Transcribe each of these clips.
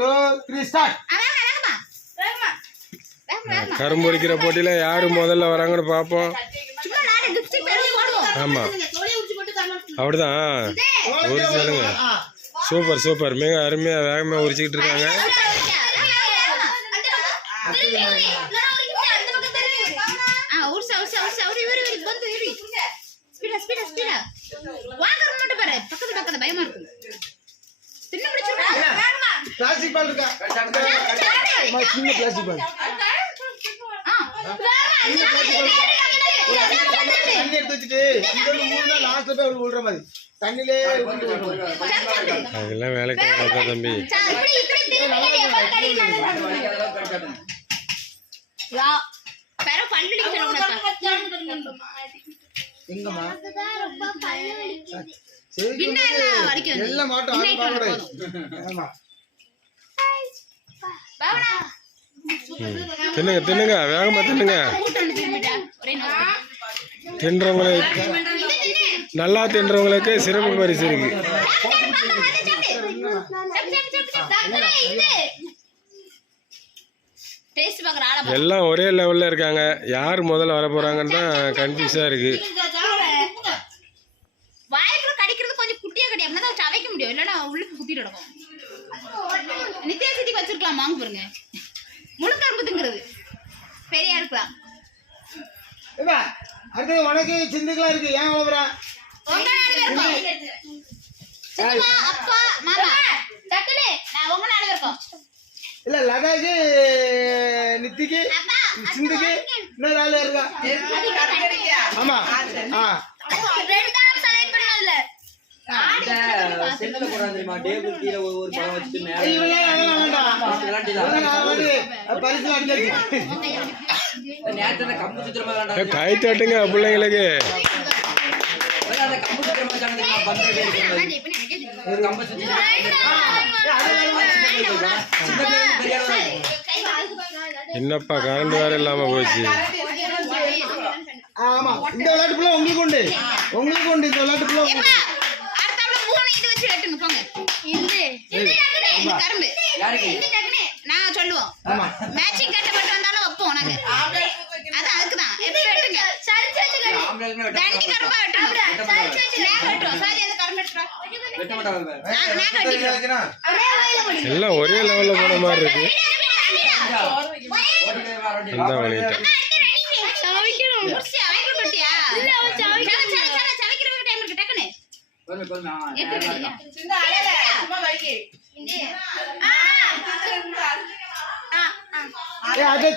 2 3 start. கரும்பு அடிக்கிற போட்டியில யாரு முதல்ல வராங்கன்னு பாப்போம். ஆமா அப்படிதான் உரிச்சு சொல்லுங்க. சூப்பர் சூப்பர், மிக அருமையா வேகமா உரிச்சுக்கிட்டு இருக்காங்க. பிளாஸ்டிக் பால் இருக்கா? சின்ன பிளாஸ்டிக் பால். தண்ணி எடுத்து வச்சுட்டு இந்த மூணு லாஸ்ட்ல போய் விழுற மாதிரி தண்ணிலே அதெல்லாம் வேலைக்கு ஆகாத தம்பி. எல்லாம் மாட்டோம். தின்னுங்க தின்னுங்க, வேகமா தின்னுங்க. தின்றவங்களுக்கு நல்லா தின்றவங்களுக்கு சிறப்பு பரிசு இருக்கு. எல்லாம் ஒரே லெவல்ல இருக்காங்க. யார் முதல்ல வர போறாங்கன்னு தான் கன்ஃபியூஸா இருக்கு. வைக்க முடியும், இல்லன்னா உள்ளுக்கு குத்திட்டு நடக்கும். நித்தியாசிட்டிக்கு வச்சிருக்கலாம் வாங்க பாருங்க. முழுக்கரும்புங்கிறது பெரிய இருக்கலாம். அடுத்து உனக்கு சிந்துக்கலாம் இருக்கு. ஏன் வளர்றா? அப்பா மாமா டக்குனு நான் உங்க நாலு இருக்கோம். இல்ல லதாக்கு நித்திக்கு சிந்துக்கு இன்னொரு ஆள் இருக்கா? ஆமா செல்ல போறான் தெரியுமா? டேபிள் கீழ ஒரு பழம் வச்சிட்டு மேல நேரத்துல கம்பு சுத்திரமா வேண்டாம். கை தட்டுங்க பிள்ளைங்களுக்கு. கம்பு சுத்திரமா கம்பு சுத்திரமா என்னப்பா கரண்ட் வேற இல்லாம போச்சு. ஆமா இந்த விளையாட்டுக்குள்ள உங்களுக்கு உண்டு, உங்களுக்கு உண்டு இந்த விளையாட்டுக்குள்ள. நான் சொல்லுவோம் மேட்சிங் கட்ட மட்டும் வந்தாலும் வைப்போம் நாங்க. அது அதுக்குதான் எல்லாம் ஒரே லெவல்ல போன மாதிரி இருக்கு.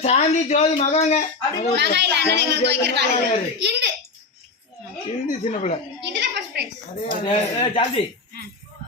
சாந்தி ஜோதி மகாங்க சின்ன பிள்ளை.